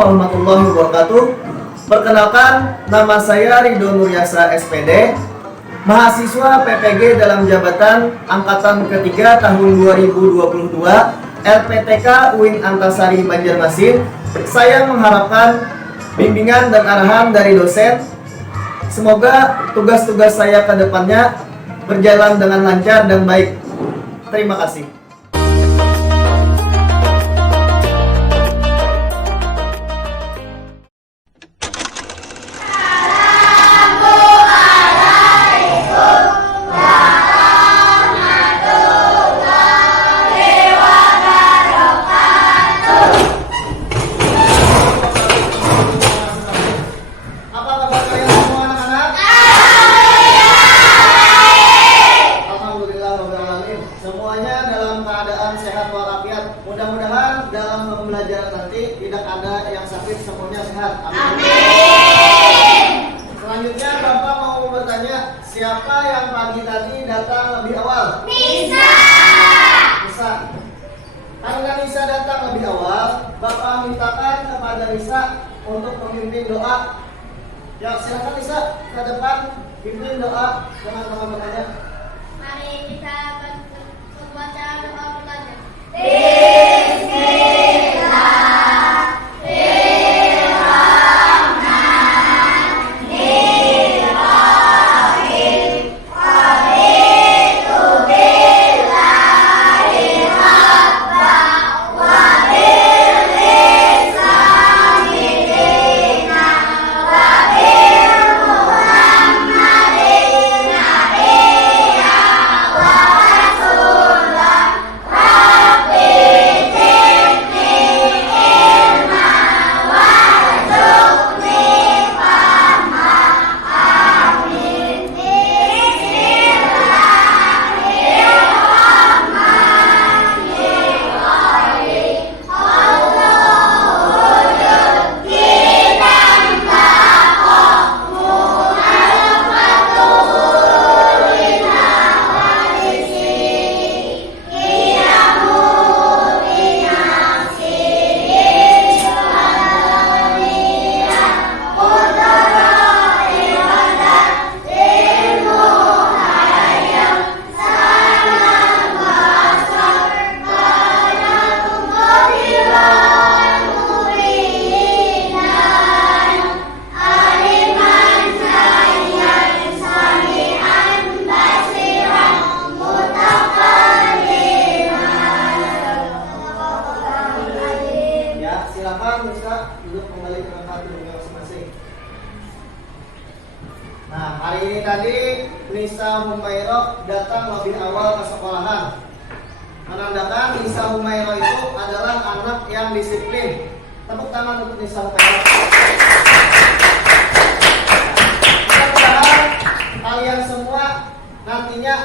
warahmatullahi wabarakatuh. Perkenalkan, nama saya Ridho Nuryasa SPD, mahasiswa PPG dalam jabatan Angkatan ketiga tahun 2022 LPTK UIN Antasari Banjarmasin. Saya mengharapkan bimbingan dan arahan dari dosen. Semoga tugas-tugas saya ke depannya berjalan dengan lancar dan baik. Terima kasih. Mudah-mudahan dalam pembelajaran nanti tidak ada yang sakit, semuanya sehat. Amin. Selanjutnya Bapak mau bertanya, siapa yang pagi tadi datang lebih awal? Nisa. Nisa. Karena Nisa datang lebih awal, Bapak mintakan kepada Nisa untuk memimpin doa. Ya, silakan Nisa ke depan pimpin doa dengan teman-temannya. Mari kita membaca doa pertama. Silakan bisa duduk kembali ke tempat duduknya masing-masing. Nah, hari ini tadi Nisa Humairo datang lebih awal ke sekolahan, menandakan Nisa Humairo itu adalah anak yang disiplin. Tepuk tangan untuk Nisa Humairo. Mudah-mudahan kalian semua nantinya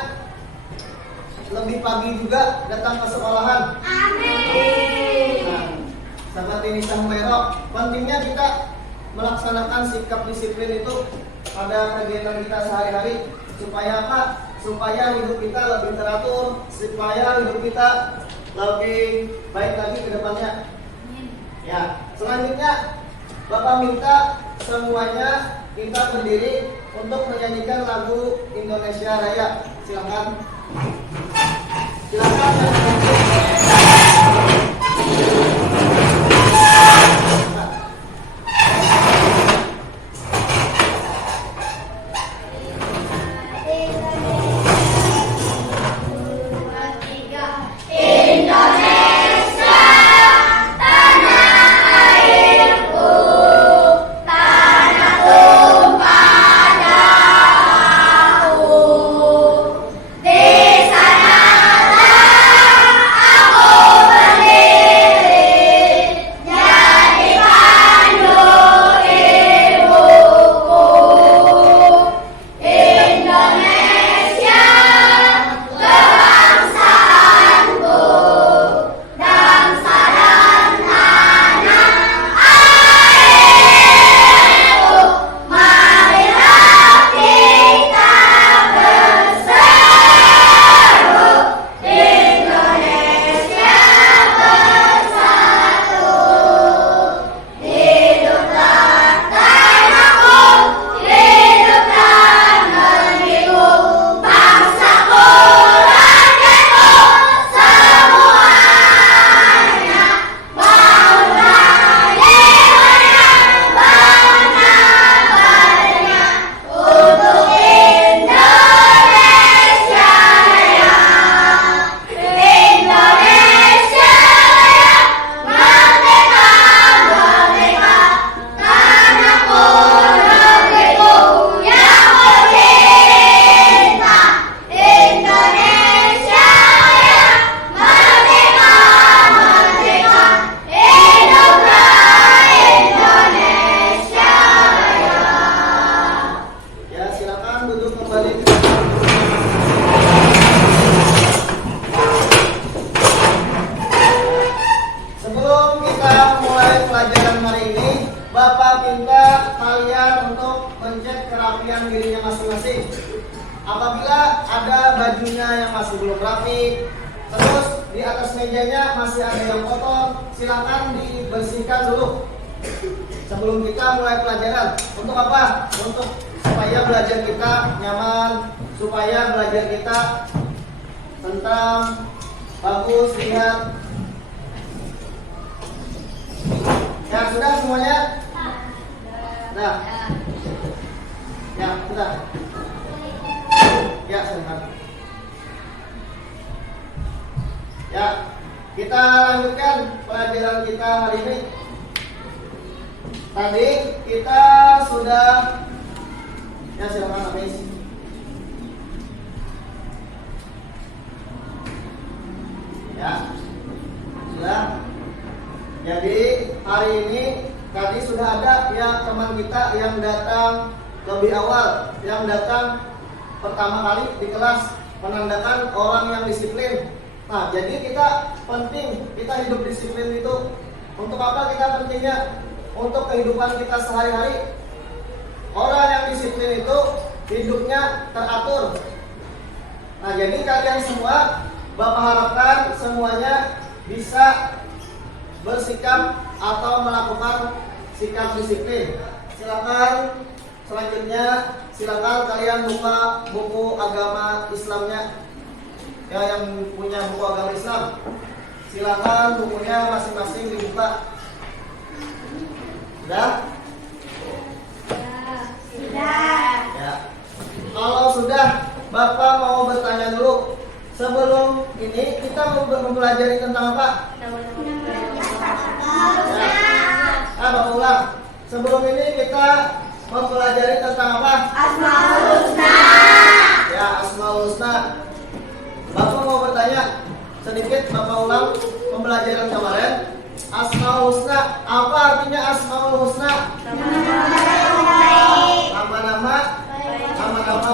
lebih pagi juga datang ke sekolahan. Amin. Nah, sahabat Nisa Humairo, pentingnya kita melaksanakan sikap disiplin itu pada kegiatan kita sehari-hari. Supaya apa? Supaya hidup kita lebih teratur, supaya hidup kita lebih baik lagi ke depannya. Ya, selanjutnya Bapak minta semuanya kita berdiri untuk menyanyikan lagu Indonesia Raya. Silakan. Silakan. Di sana aku berdiri. masing-masing. Apabila ada bajunya yang masih belum rapi, terus di atas mejanya masih ada yang kotor, silakan dibersihkan dulu sebelum kita mulai pelajaran. Untuk apa? Untuk supaya belajar kita nyaman, supaya belajar kita tentram, bagus, lihat. Ya sudah semuanya? Nah, ya sudah. Ya sudah. Ya, kita lanjutkan pelajaran kita hari ini. Tadi kita sudah, ya silakan habis. Ya, sudah. Jadi hari ini tadi sudah ada ya teman kita yang datang lebih awal, yang datang pertama kali di kelas, menandakan orang yang disiplin. Nah, jadi kita penting kita hidup disiplin itu. Untuk apa kita pentingnya? Untuk kehidupan kita sehari-hari. Orang yang disiplin itu hidupnya teratur. Nah, jadi kalian semua, Bapak harapkan semuanya bisa bersikap atau melakukan sikap disiplin. Silakan selanjutnya, silakan kalian buka buku agama Islamnya. Ya, yang punya buku agama Islam, silakan bukunya masing-masing dibuka. Sudah? Sudah. Ya. Kalau sudah, Bapak mau bertanya dulu. Sebelum ini kita mau mempelajari tentang apa? Ya. Bapak ulang. Sebelum ini kita mempelajari tentang apa? Asmaul Husna. Ya, Asmaul Husna. Bapak mau bertanya sedikit, Bapak ulang pembelajaran kemarin. Asmaul Husna, apa artinya Asmaul Husna? Nama-nama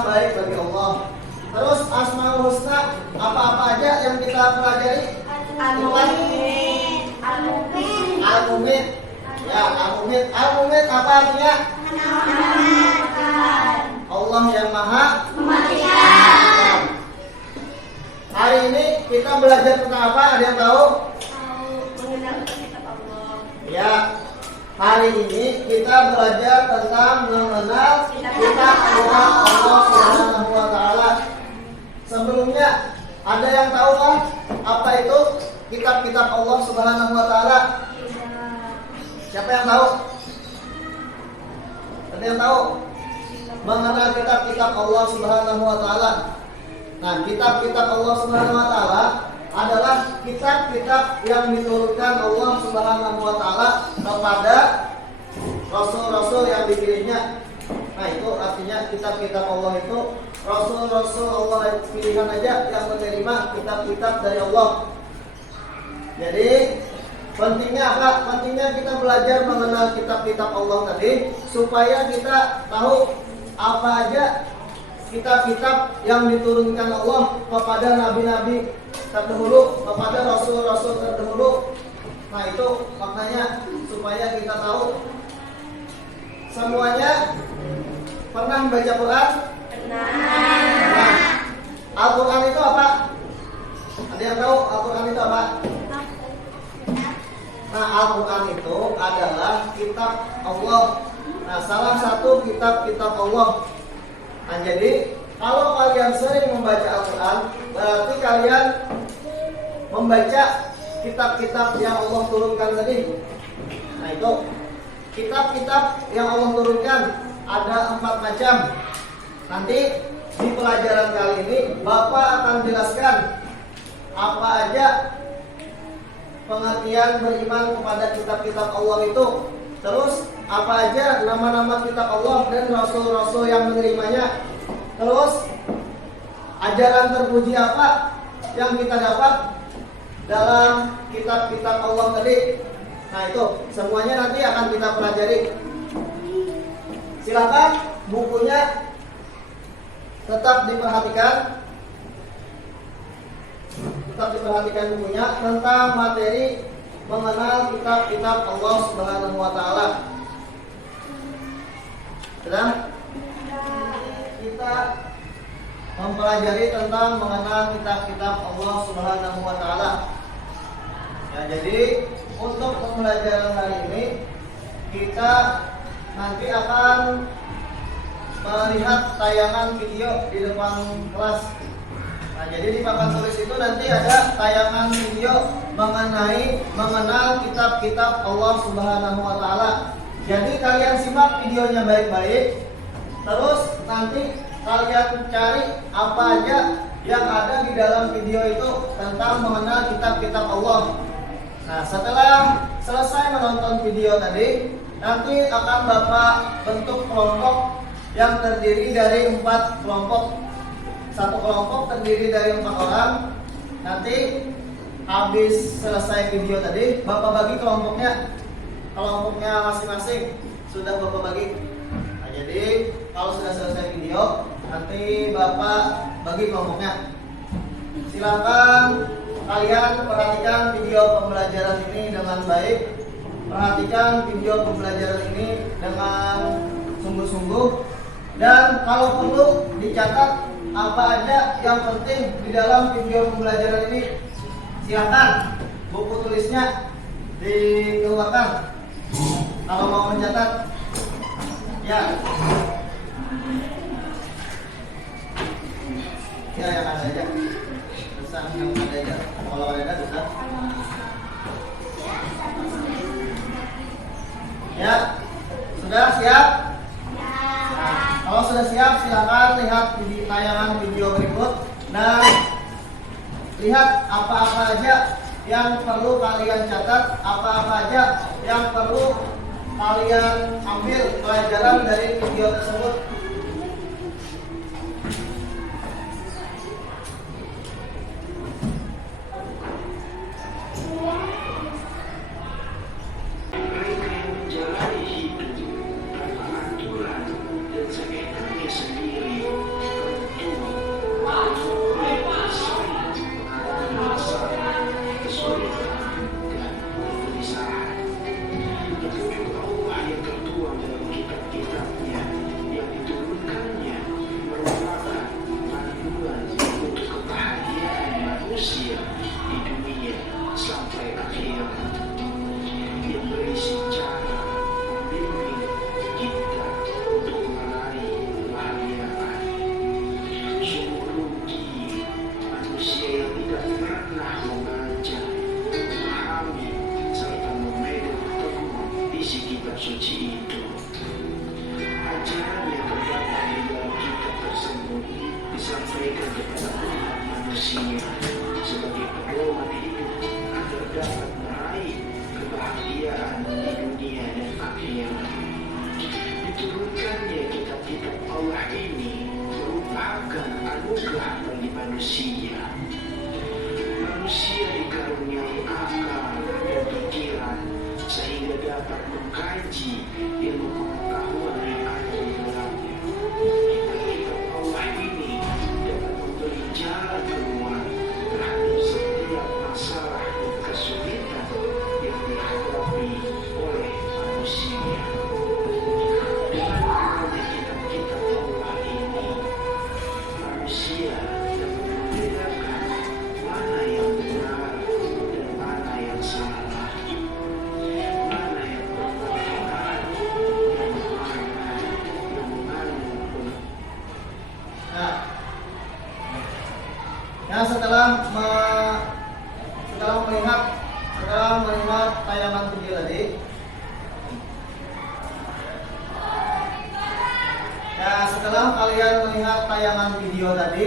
baik bagi Allah. Terus Asmaul Husna, apa-apa aja yang kita pelajari? Al-Mumit. Ya, Al-Mumit. Al-Mumit apa artinya? Allah yang Maha Mematikan. Hari ini kita belajar tentang apa? Ada yang tahu? Ya, hari ini kita belajar tentang mengenal kitab Allah Subhanahu wa Ta'ala. Sebelumnya, ada yang tahu kan apa itu kitab-kitab Allah Subhanahu wa Ta'ala? Siapa yang tahu? Ada yang tahu? Mengenal kitab-kitab Allah Subhanahu wa Ta'ala. Nah, kitab-kitab Allah Subhanahu wa Ta'ala adalah kitab-kitab yang diturunkan Allah Subhanahu wa Ta'ala kepada rasul-rasul yang dipilihnya. Nah, itu artinya kitab-kitab Allah itu rasul-rasul Allah pilihan aja yang menerima kitab-kitab dari Allah. Jadi pentingnya apa? Pentingnya kita belajar mengenal kitab-kitab Allah tadi supaya kita tahu apa aja kitab-kitab yang diturunkan Allah kepada nabi-nabi terdahulu, kepada rasul-rasul terdahulu. Nah, itu maknanya supaya kita tahu. Semuanya pernah membaca Quran? Pernah. Nah, Al-Quran itu apa? Ada yang tahu Al-Quran itu apa? Nah, Al-Quran itu adalah kitab Allah. Nah, salah satu kitab-kitab Allah. Nah, jadi kalau kalian sering membaca Al-Quran, berarti kalian membaca kitab-kitab yang Allah turunkan tadi. Nah, itu kitab-kitab yang Allah turunkan ada 4 macam. Nanti di pelajaran kali ini Bapak akan jelaskan apa aja pengertian beriman kepada kitab-kitab Allah itu. Terus apa aja nama-nama kitab Allah dan rasul-rasul yang menerimanya. Terus ajaran terpuji apa yang kita dapat dalam kitab-kitab Allah tadi. Nah, itu semuanya nanti akan kita pelajari. Silakan bukunya tetap diperhatikan. Tetap diperhatikan bukunya tentang materi mengenal kitab-kitab Allah Subhanahu wa Ta'ala. Sudah? Kita kita mempelajari tentang mengenal kitab-kitab Allah Subhanahu wa taala. Ya, jadi untuk pembelajaran hari ini kita nanti akan melihat tayangan video di depan kelas. Nah, jadi di papan tulis itu nanti ada tayangan video mengenai mengenal kitab-kitab Allah Subhanahu wa taala. Jadi kalian simak videonya baik-baik. Terus nanti kalian cari apa aja yang ada di dalam video itu tentang mengenal kitab-kitab Allah. Nah, setelah selesai menonton video tadi, nanti akan Bapak bentuk kelompok yang terdiri dari 4 kelompok. Satu kelompok terdiri dari 4 orang. Nanti habis selesai video tadi, Bapak bagi kelompoknya masing-masing. Sudah Bapak bagi. Nah, jadi kalau sudah selesai video, nanti Bapak bagi kelompoknya. Silakan kalian perhatikan video pembelajaran ini dengan baik. Perhatikan video pembelajaran ini dengan sungguh-sungguh. Dan kalau perlu dicatat apa aja yang penting di dalam video pembelajaran ini. Silakan buku tulisnya dikeluarkan kalau mau mencatat. Ya, yang ada aja. Bisa yang ada aja. Kalau ada bisa. Ya, sudah siap? Kalau sudah siap, silakan lihat di tayangan video berikut dan lihat apa-apa aja yang perlu kalian catat, apa-apa aja yang perlu kalian ambil pelajaran dari video tersebut. Suci itu ajaran yang terdapat di dalam kitab tersebut disampaikan kepada umat manusia sebagai pedoman hidup agar dapat meraih kebahagiaan di dunia dan akhirat. Diturunkannya kitab-kitab Allah ini merupakan anugerah bagi manusia. Manusia dikaruniai akal dan pikiran sehingga dapat mengkaji ilmu pengetahuan yang ada di dalamnya. Kitab Allah ini dapat memberi jalan keluar terhadap setiap masalah dan kesulitan yang dihadapi oleh manusia. Dengan adanya kitab-kitab Allah ini, manusia dapat membedakan mana yang benar dan mana yang salah. Nah, setelah melihat tayangan video tadi, ya setelah kalian melihat tayangan video tadi,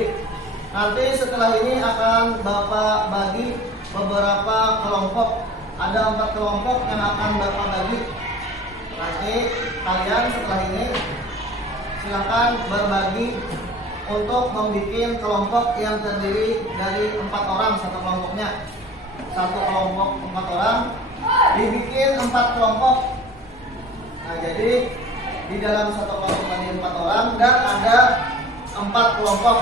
nanti setelah ini akan Bapak bagi beberapa kelompok. Ada 4 kelompok yang akan Bapak bagi. Nanti kalian setelah ini silakan berbagi untuk membuat kelompok yang terdiri dari 4 orang satu kelompoknya. Satu kelompok 4 orang dibikin 4 kelompok. Nah, jadi di dalam satu kelompok tadi 4 orang dan ada 4 kelompok.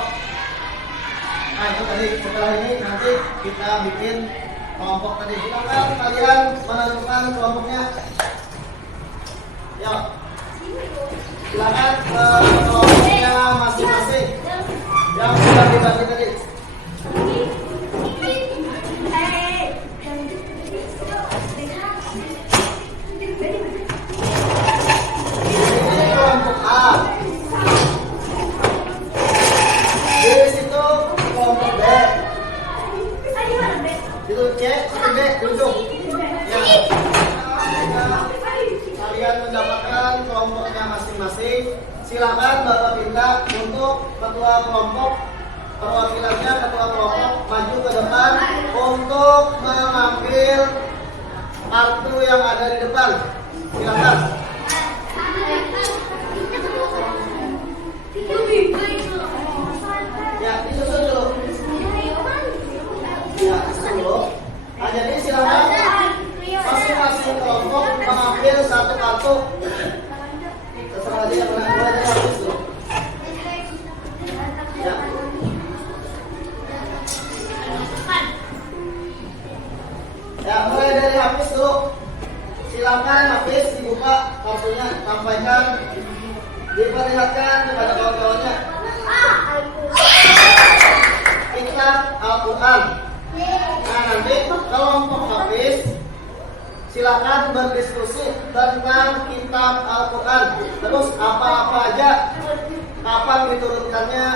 Nah, itu tadi. Setelah ini nanti kita bikin kelompok tadi. Silakan kalian menentukan kelompoknya. Ya. Silakan ke kelompok kelompoknya masing-masing yang sudah dibagi tadi. Ini kelompok A. Di situ kelompok B. Itu C, itu D, duduk. Ya. Kalian mendapatkan kelompoknya masing-masing. Silakan Bapak minta untuk ketua kelompok, perwakilannya ketua kelompok maju ke depan untuk mengambil kartu yang ada di depan. Silakan. Ya, disusun dulu. Ya, disusun dulu. Nah, jadi silakan masing-masing kelompok mengambil satu kartu. Terserah aja yang menang aja habis dulu. Ya. Ya, mulai dari habis dulu. Silakan habis dibuka kartunya, sampaikan, diperlihatkan kepada kawan-kawannya. Kitab Al-Quran. Nah, nanti kelompok habis silakan berdiskusi tentang kitab Al-Quran. Terus apa-apa aja, kapan diturunkannya,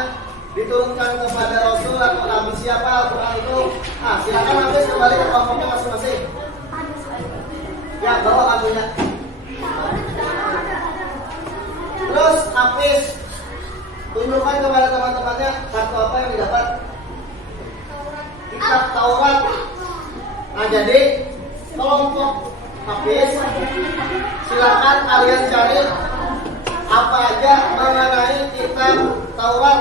diturunkan kepada Rasul atau Nabi siapa Al-Quran itu. Nah, silakan habis kembali ke kelompoknya masing-masing. Ya, bawa kartunya. Terus habis tunjukkan kepada teman-temannya kartu apa yang didapat. Kitab Taurat. Nah, jadi kelompok habis silakan kalian cari apa aja mengenai kitab Taurat.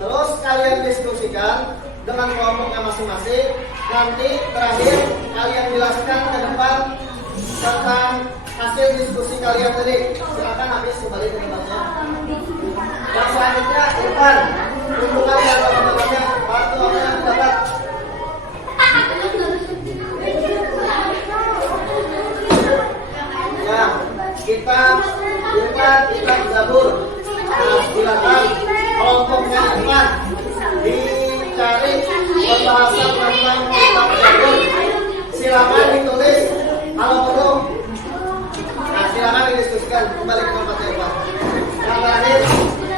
Terus kalian diskusikan dengan kelompoknya masing-masing. Nanti terakhir kalian jelaskan ke depan tentang hasil diskusi kalian tadi. Silakan habis kembali ke tempatnya. Yang selanjutnya Irfan, tunjukkan ya teman-temannya kartu apa yang didapat. Ya, kitab Zabur. Nah, silakan kelompoknya Irfan dicari pembahasan tentang kitab Zabur. Silakan ditulis kalau perlu. Nah, silakan didiskusikan kembali ke tempatnya Irfan. Yang terakhir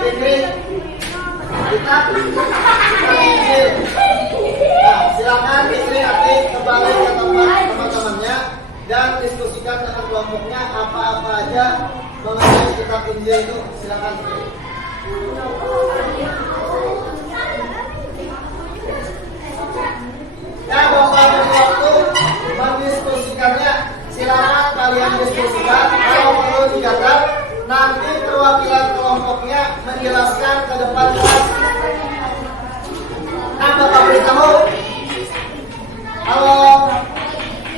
Fikri, kitab Injil. Nah, silakan Fikri nanti kembali ke tempat teman-temannya dan diskusikan dengan kelompoknya apa-apa aja mengenai kitab Injil itu. Silakan. Ya, Bapak beri waktu mendiskusikannya. Silakan kalian diskusikan. Kalau perlu dicatat, nanti perwakilan kelompoknya menjelaskan ke depan kelas. Nah, Bapak beritahu. Halo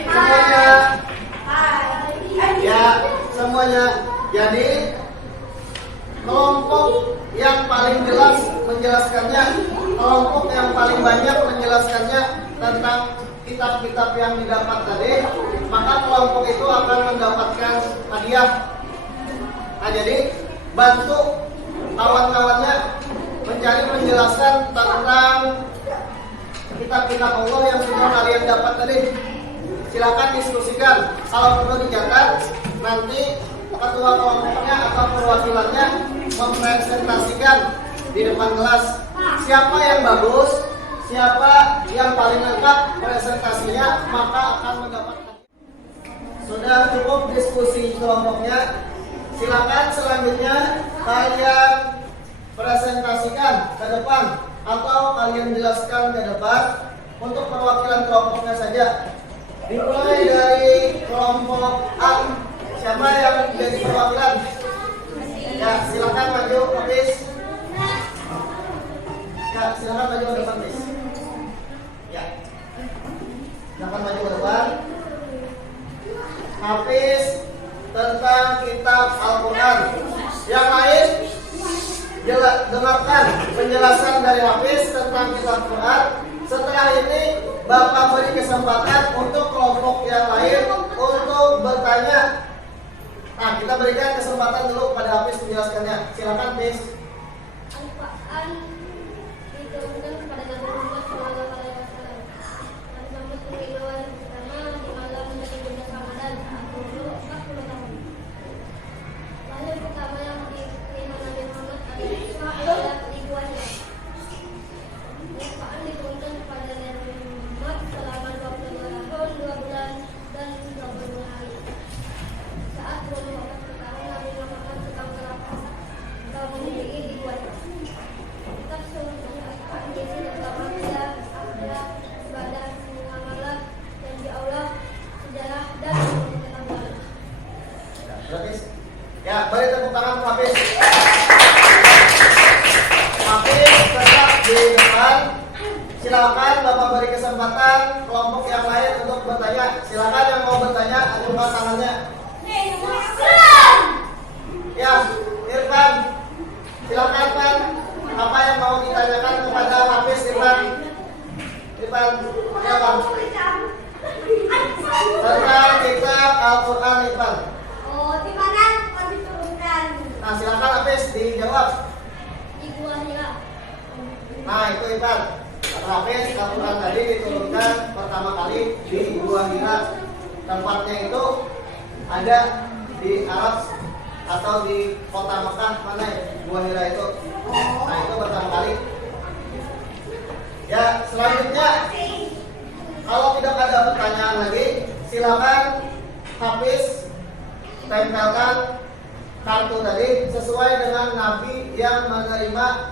semuanya. Ya, semuanya. Jadi kelompok yang paling jelas menjelaskannya, kelompok yang paling banyak menjelaskannya tentang kitab-kitab yang didapat tadi, maka kelompok itu akan mendapatkan hadiah. Nah, jadi bantu kawan-kawannya mencari penjelasan tentang kitab-kitab Allah yang sudah kalian dapat tadi. Silakan diskusikan. Kalau perlu dicatat, nanti ketua kelompoknya atau perwakilannya mempresentasikan di depan kelas siapa yang bagus, siapa yang paling lengkap presentasinya, maka akan mendapatkan. Sudah cukup diskusi kelompoknya. Silakan selanjutnya kalian presentasikan ke depan atau kalian jelaskan ke depan untuk perwakilan kelompoknya saja. Dimulai dari kelompok A. Siapa yang jadi perwakilan? Ya, silakan maju, Hafiz. Ya, silakan maju ke depan, Hafiz. Ya, silakan maju ke depan. Hafiz tentang kitab Al-Quran. Yang lain, dengarkan penjelasan dari Hafiz tentang kitab Al-Quran. Setelah ini, Bapak beri kesempatan untuk kelompok yang lain untuk bertanya. Nah, kita berikan kesempatan dulu kepada Hafiz menjelaskannya. Silakan, Hafiz. Al-Quran diturunkan kepada Nabi Muhammad SAW. Nabi Muhammad menerima wahyu pertama di malam dari bulan Ramadan saat berumur 40 tahun. Wahyu pertama yang diterima Nabi Muhammad adalah ribuannya. Al-Quran diturunkan kepada Nabi Muhammad selama 22 tahun, 2 bulan dan 22 hari. Saat berumur 40 tahun, Nabi Muhammad sedang memiliki ribuan kitab seluruh Al-Quran berisi tentang akidah, ibadah, muamalah, janji Allah, sejarah dan pengetahuan. Ya, beri tepuk tangan untuk Hafiz. Hafiz tetap di depan. Silakan Bapak beri kesempatan kelompok yang lain untuk bertanya. Silakan yang mau bertanya, angkat tangannya. Ya, Irfan. Silakan Irfan. Apa yang mau ditanyakan kepada Hafiz Irfan? Irfan, ya Bang. Tentang kitab Al-Quran Irfan. Oh, di mana kau diturunkan? Nah, silakan Hafiz dijawab. Di Gua Hira. Nah, itu Irfan. Hafiz Al-Quran tadi diturunkan pertama kali di Gua Hira. Tempatnya itu ada di Arab atau di kota Mekah, mana ya? Gua Hira itu. Nah, itu pertama kali. Ya, selanjutnya kalau tidak ada pertanyaan lagi, silakan Hafiz tempelkan kartu tadi sesuai dengan nabi yang menerimanya,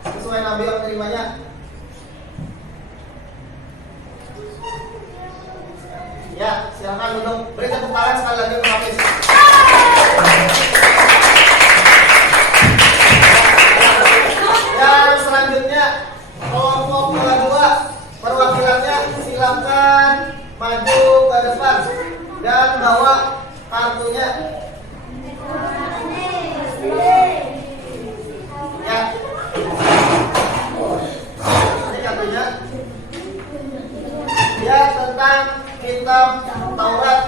sesuai nabi yang menerimanya. Ya, silakan duduk. Beri tepuk tangan sekali lagi untuk Hafiz. Dan selanjutnya kelompok kedua perwakilannya silakan maju ke depan dan bawa kartunya. Ya. Ini kartunya. Ya, tentang kitab Taurat.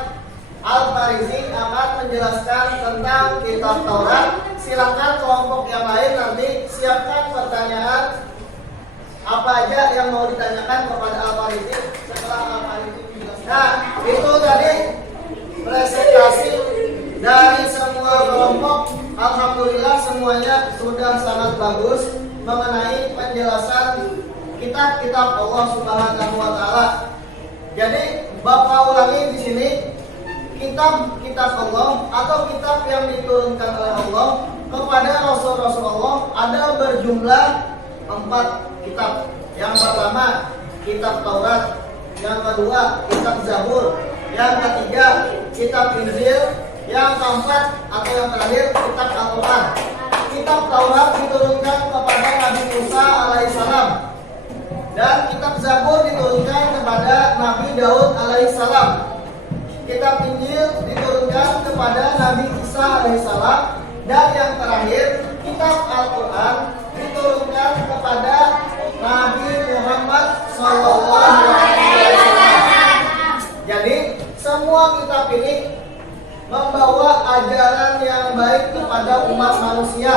Al-Farizi akan menjelaskan tentang kitab Taurat. Silakan kelompok yang lain nanti siapkan pertanyaan apa aja yang mau ditanyakan kepada Al-Farizi setelah Al-Farizi menjelaskan. Nah, itu tadi presentasi dari semua kelompok. Alhamdulillah semuanya sudah sangat bagus mengenai penjelasan kitab-kitab Allah Subhanahu wa taala. Jadi Bapak ulangi di sini, kitab-kitab Allah atau kitab yang diturunkan oleh Allah kepada Rasul-Rasul Allah ada berjumlah 4 kitab. Yang pertama kitab Taurat, yang kedua kitab Zabur, yang ketiga kitab Injil, yang keempat atau yang terakhir kitab Al-Quran. Kitab Taurat diturunkan kepada Nabi Musa alaihissalam dan kitab Zabur diturunkan kepada Nabi Daud alaihissalam. Kitab Injil diturunkan kepada Nabi Isa alaihissalam dan yang terakhir kitab Al-Quran diturunkan kepada Nabi Muhammad sallallahu alaihi wasallam. Jadi semua kitab ini membawa ajaran yang baik kepada umat manusia.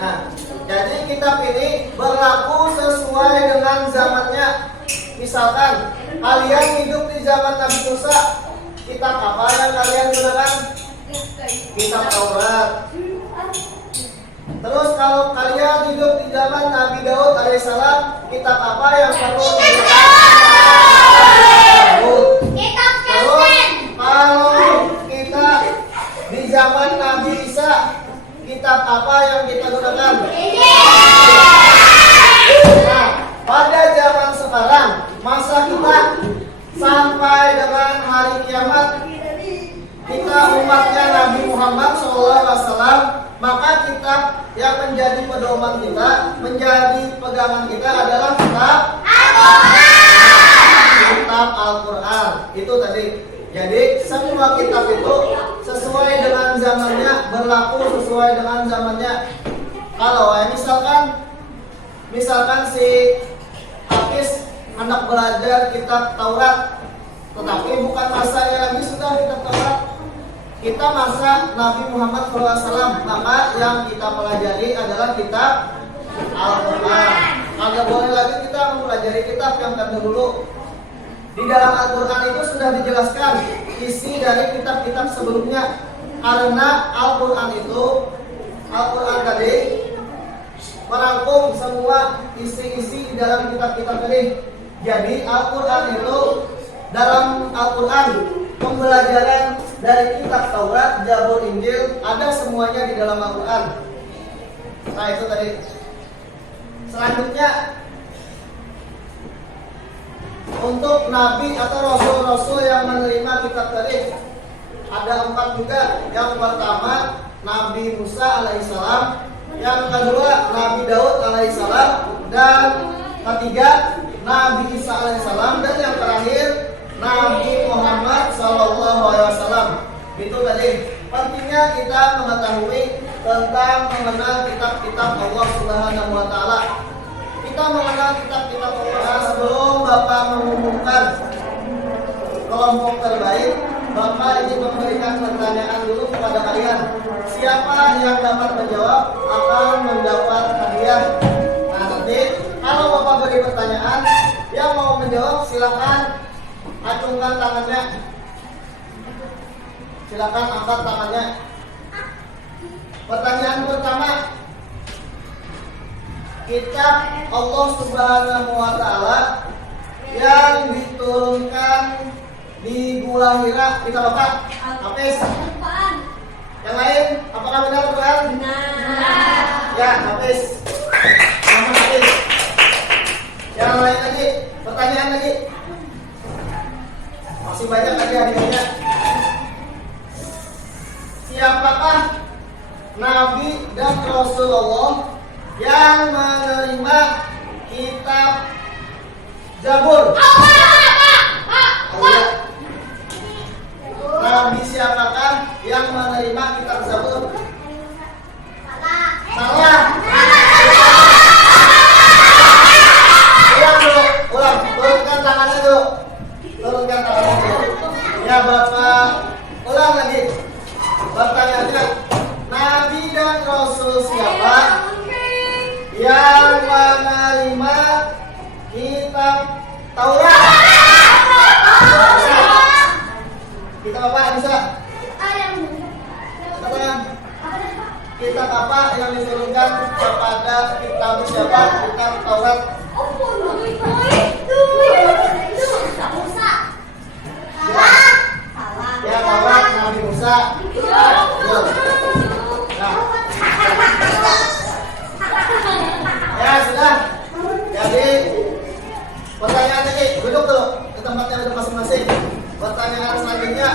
Nah, jadi kitab ini berlaku sesuai dengan zamannya. Misalkan kalian hidup di zaman Nabi Musa, kitab apa yang kalian gunakan? Kitab Taurat. Terus kalau kalian hidup di zaman Nabi Daud alaihissalam, kitab apa yang perlu digunakan? Terus kalau kita di zaman Nabi Isa, kitab apa yang kita gunakan? Nah, pada zaman sekarang, masa kita sampai dengan hari kiamat, kita umatnya Nabi Muhammad SAW, maka kitab yang menjadi pedoman kita, menjadi pegangan kita adalah kitab Al-Quran. Itu tadi. Jadi semua kitab itu sesuai dengan zamannya, berlaku sesuai dengan zamannya. Kalau misalkan si Hafiz hendak belajar kitab Taurat, tetapi bukan masanya lagi sudah kitab Taurat. kita masa Nabi Muhammad SAW, maka yang kita pelajari adalah kitab Al-Quran. Agak boleh lagi kita mempelajari kitab yang terdahulu. Di dalam Al-Quran itu sudah dijelaskan isi dari kitab-kitab sebelumnya. Karena Al-Quran tadi merangkum semua isi-isi di dalam kitab-kitab tadi. Jadi Al-Quran itu, dalam Al-Quran pembelajaran dari kitab Taurat, Zabur, Injil ada semuanya di dalam Al-Quran. Nah itu tadi. Selanjutnya untuk nabi atau rasul-rasul yang menerima kitab tadi ada 4 juga. Yang pertama Nabi Musa alaihissalam, yang kedua Nabi Daud alaihissalam, dan ketiga Nabi Isa alaihissalam, dan yang terakhir Nabi Muhammad SAW. Itu tadi. Pentingnya kita mengetahui tentang mengenal kitab-kitab Allah Subhanahu wa Ta'ala. Kita mengenal kitab-kitab Allah sebelum Bapak mengumumkan kelompok terbaik. Bapak ingin memberikan pertanyaan dulu kepada kalian. Siapa yang dapat menjawab akan mendapat hadiah. Nah nanti kalau Bapak beri pertanyaan, yang mau menjawab silakan acungkan tangannya. Silakan angkat tangannya. Pertanyaan pertama, kitab Allah Subhanahu wa Ta'ala yang diturunkan di Gua Hira, kita Bapak Hafiz. Yang lain, apakah benar Tuhan? Benar. Ya, Hafiz. Nama Hafiz. Yang lain lagi, pertanyaan lagi. Masih banyak lagi hadiahnya. Siapakah Nabi dan Rasulullah yang menerima kitab Zabur? Nabi siapakah yang menerima kitab Zabur? Salah. Ulang. Turunkan tangannya dulu. Ya Bapak, ulang lagi. Pertanyaannya, Nabi dan Rasul siapa yang menerima kitab Taurat? Kita apa bisa? Kitab apa yang diturunkan kepada kitab siapa? Kitab Taurat. Ya Taurat Nabi Musa. Nah. Ya sudah. Jadi pertanyaan lagi, duduk dulu ke tempatnya duduk masing-masing. Pertanyaan selanjutnya,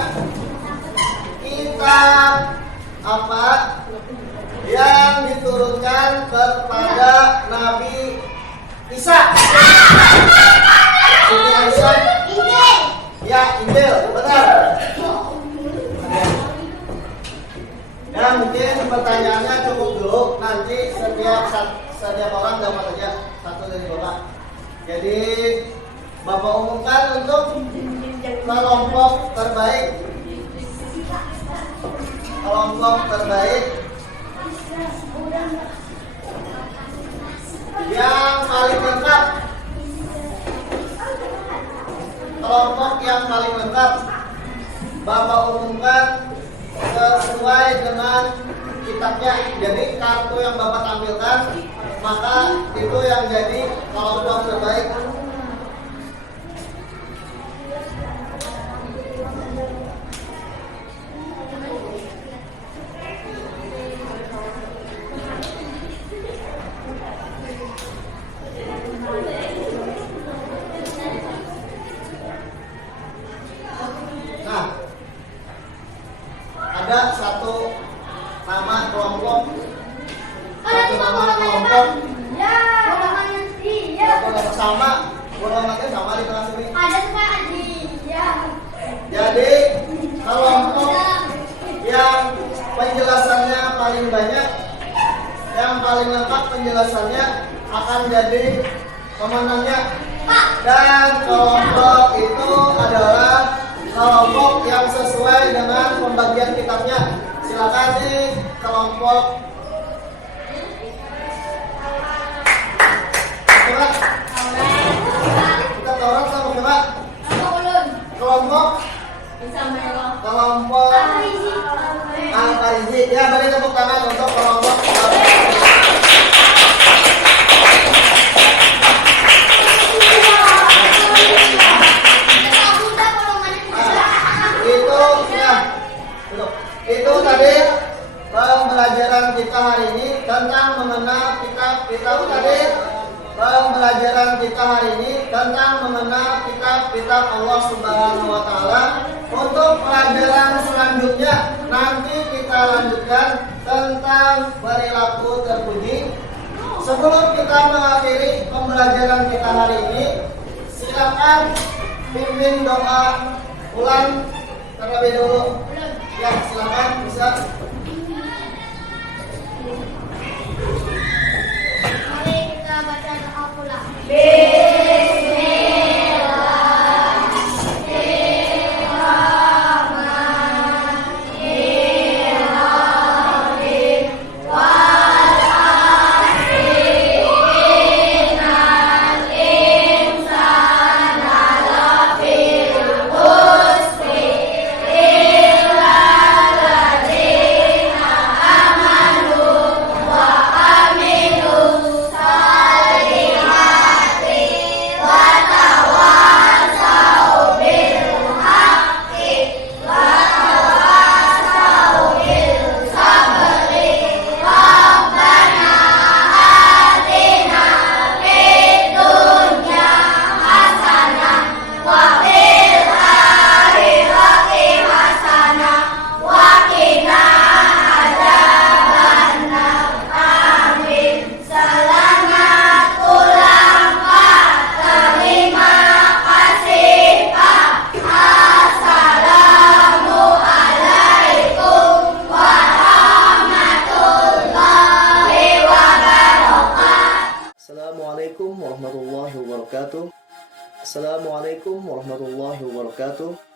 kitab apa yang diturunkan kepada Nabi Isa? Injil. Ya, Injil, benar. Ya, mungkin pertanyaannya cukup dulu. Nanti setiap orang dapat aja satu dari Bapak. Jadi Bapak umumkan untuk kelompok terbaik. Kelompok terbaik yang paling lengkap. Kelompok yang paling lengkap Bapak umumkan sesuai dengan kitabnya. Jadi kartu yang Bapak tampilkan, maka itu yang jadi kelompok terbaik. Nah, ada satu nama kelompok. Satu nama kelompok. Ya, sama, golongannya sama di kelas ini. ada Pak ya. Jadi kelompok yang penjelasannya paling banyak, yang paling lengkap penjelasannya akan jadi pemenangnya. Dan kelompok itu adalah kelompok yang sesuai dengan pembagian kitabnya. Silakan di kelompok. Coba. Kita Taurat sama coba. Kelompok. Kelompok. Al-Farizi. Ya, beri tepuk tangan untuk kelompok. Itu tadi pembelajaran kita hari ini tentang mengenal kitab-kitab tadi. Pembelajaran kita hari ini tentang mengenal kitab-kitab Allah Subhanahu wa taala. Untuk pelajaran selanjutnya nanti kita lanjutkan tentang perilaku terpuji. Sebelum kita mengakhiri pembelajaran kita hari ini, silakan pimpin doa ulang terlebih dahulu. Ya, silakan bisa. Mari kita baca doa pula. Assalamualaikum warahmatullahi wabarakatuh.